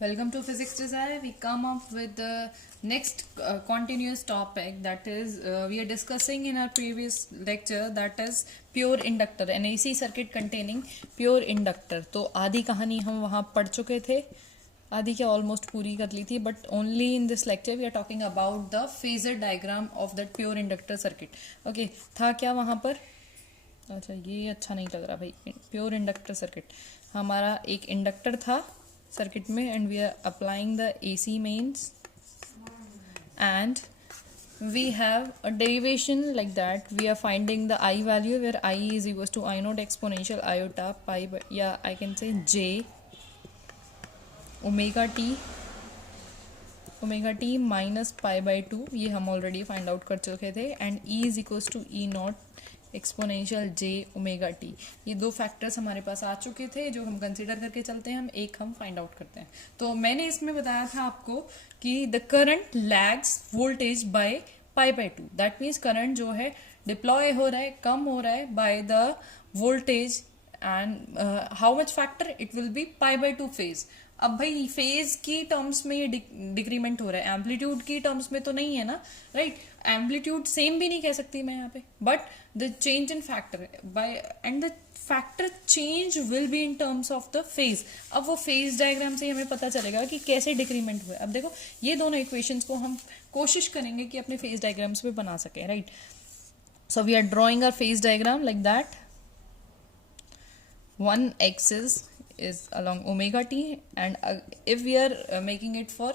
Welcome to Physics Desire. We come up with the next continuous topic, that is we are discussing in our previous lecture, that is pure inductor, an AC circuit containing pure inductor. तो आधी कहानी हम वहाँ पढ़ चुके थे, आधी क्या ऑलमोस्ट पूरी कर ली थी, but only in this lecture we are talking about the phasor diagram of that pure inductor circuit. Okay, था क्या वहाँ पर? अच्छा, ये अच्छा नहीं लग रहा भाई. प्योर इंडक्टर सर्किट, हमारा एक इंडक्टर था circuit में, and we are applying the AC mains, and we have a derivation like that. We are finding the I value where I is equals to I naught exponential iota pi by, yeah, I can say j omega t minus pi by 2. ये हम already find out कर चुके थे. And E is equals to E naught exponential J omega T. ये दो factors हमारे पास आ चुके थे जो हम कंसीडर करके चलते हैं. हम एक हम फाइंड आउट करते हैं. तो मैंने इसमें बताया था आपको कि the current lags voltage by pi by 2. That means current जो है डिप्लॉय हो रहा है, कम हो रहा है by the voltage. And how much factor? It will be pi by 2 phase. अब भाई फेज की टर्म्स में ये डिक्रीमेंट हो रहा है, एम्पलीट्यूड की टर्म्स में तो नहीं है ना, राइट? एम्पलीट्यूड सेम भी नहीं कह सकती मैं यहाँ पे, but the change in factor by and the factor change will be in terms of the phase. अब वो फेज डायग्राम से हमें पता चलेगा कि कैसे डिक्रीमेंट हुआ. अब देखो, ये दोनों इक्वेशंस को हम कोशिश करेंगे कि अपने फेज डायग्राम्स में बना सकें, right? So we are drawing our phase diagram like that. One axis is along omega t, and if we are making it for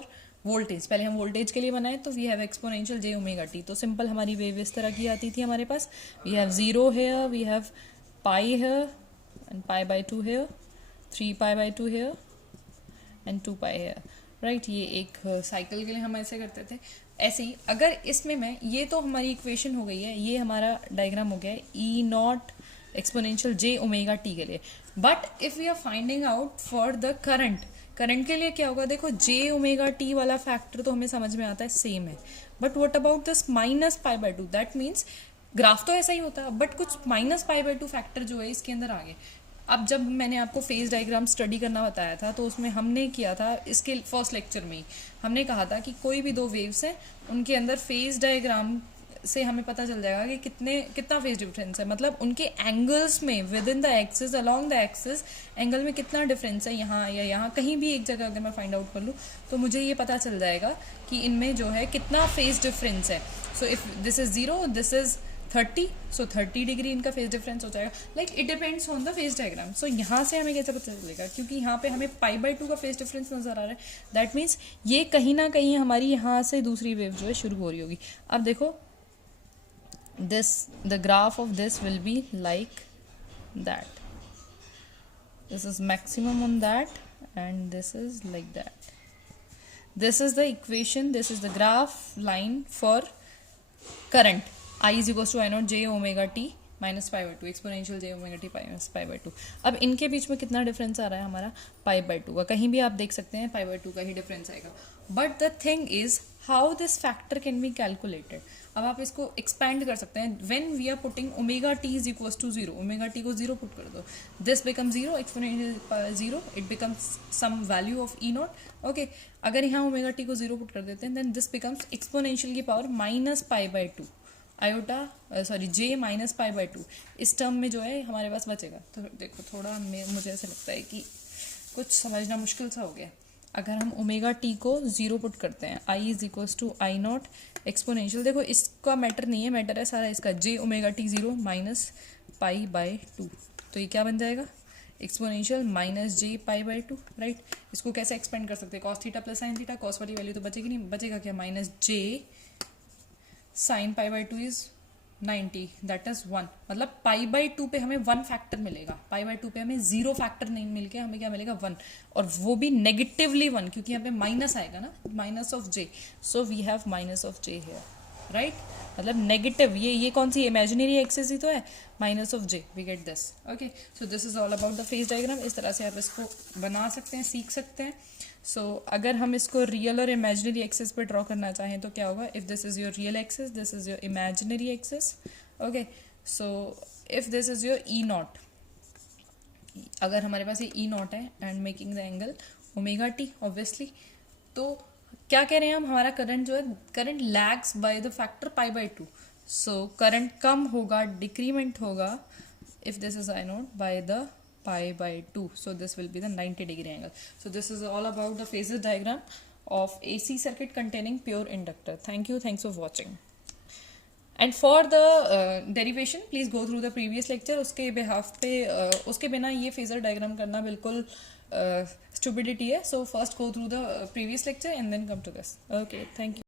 voltage, पहले हम वोल्टेज के लिए बनाए तो we have exponential J omega T. तो simple हमारी wave इस तरह की आती थी हमारे पास. We have 0 here, we have pi here and pi by 2 here, 3 pi by 2 here and 2 pi here, right? ये एक साइकिल के लिए हम ऐसे करते थे. ऐसे ही अगर इसमें मैं, ये तो हमारी इक्वेशन हो गई है, ये हमारा डायग्राम हो गया है E naught exponential J omega T के लिए. But if we are finding out for the current के लिए क्या होगा? देखो, जे ओमेगा टी वाला फैक्टर तो हमें समझ में आता है, सेम है. But what about this minus pi by 2? That means graph तो ऐसा ही होता है, बट कुछ माइनस पाई बाय 2 फैक्टर जो है इसके अंदर आ गए. अब जब मैंने आपको फेज डायग्राम स्टडी करना बताया था तो उसमें हमने किया था, इसके फर्स्ट लेक्चर में ही हमने कहा था कि कोई भी दो वेव्स हैं, उनके अंदर फेज डायग्राम से हमें पता चल जाएगा कि कितना फेज डिफरेंस है. मतलब उनके एंगल्स में with in the axis, along the axis angle में कितना डिफरेंस है, यहाँ या यहाँ कहीं भी एक जगह अगर मैं फाइंड आउट कर लूँ तो मुझे ये पता चल जाएगा कि इनमें जो है कितना फेज डिफरेंस है. So if this is 0, this is 30, so 30 degree इनका फेज डिफरेंस हो जाएगा. Like it depends on the phase diagram. So यहाँ से हमें कैसे पता चलेगा? क्योंकि यहाँ पे हमें पाई बाय 2 का फेज डिफरेंस नजर आ रहा है. दैट मीन्स ये कहीं ना कहीं हमारी यहाँ से दूसरी वेव जो है शुरू हो रही होगी. अब देखो, the graph of this will be like that. This is maximum on that, and this is like that. This is the equation, this is the graph line for current. I is equals to I naught j omega t minus pi by 2 exponential j omega t minus pi by 2. अब इनके बीच में कितना difference आ रहा है हमारा? पाई by 2 का. कहीं भी आप देख सकते हैं पाई बाय 2 का ही डिफरेंस आएगा. But the thing is how this factor can be calculated. अब आप इसको एक्सपैंड कर सकते हैं. When we are putting omega t is equals to 0, omega t को 0 पुट कर दो, this become 0 exponential 0, it becomes some value of e naught. Okay, अगर यहाँ ओमेगा टी को 0 पुट कर देते हैं, देन दिस बिकम्स एक्सपोनेंशियल की power minus pi by 2 iota, sorry J minus pi by 2. इस टर्म में जो है हमारे पास बचेगा. तो देखो, थोड़ा मुझे ऐसा लगता है कि कुछ समझना मुश्किल सा हो गया. अगर हम ओमेगा टी को 0 पुट करते हैं, I is equals to I naught exponential, देखो इसका मैटर नहीं है, मैटर है सारा इसका, J omega T 0 minus pi by 2. तो ये क्या बन जाएगा? Exponential minus J pi by 2, right? इसको कैसे एक्सपेंड कर सकते हैं? Cos theta plus sine theta. Cos वाली वैल्यू तो बचेगी नहीं, बचेगा क्या? Minus J sine pi by 2 is 90, that is 1. मतलब पाई बाय 2 पे हमें 1 फैक्टर मिलेगा. पाई बाय 2 पे हमें 0 फैक्टर नहीं मिल के हमें क्या मिलेगा? 1, और वो भी नेगेटिवली 1, क्योंकि यहाँ पे माइनस आएगा ना, minus of J. So we have minus of J here, right? मतलब नेगेटिव, ये कौन सी इमेजिनरी एक्सिस ही तो है, minus of J. We get this. Okay, so this is all about the phase diagram. इस तरह से आप इसको बना सकते हैं, सीख सकते हैं. सो अगर हम इसको रियल और इमेजिनरी एक्सिस पे ड्रॉ करना चाहें तो क्या होगा? If this is your real axis, this is your imaginary axis. Okay, so if this is your E not, अगर हमारे पास ये ई नॉट है and making the angle omega T obviously. तो क्या कह रहे हैं हम, हमारा करंट जो है, current lags by the factor pi by two. So current कम होगा, डिक्रीमेंट होगा if this is I naught by the pi by 2. So this will be the 90-degree angle. So this is all about the phasor diagram of AC circuit containing pure inductor. Thank you. Thanks for watching. And for the derivation, please go through the previous lecture. उसके behalf पे उसके बिना ये phasor diagram करना बिल्कुल stupidity है. So first go through the previous lecture and then come to this. Okay. Thank you.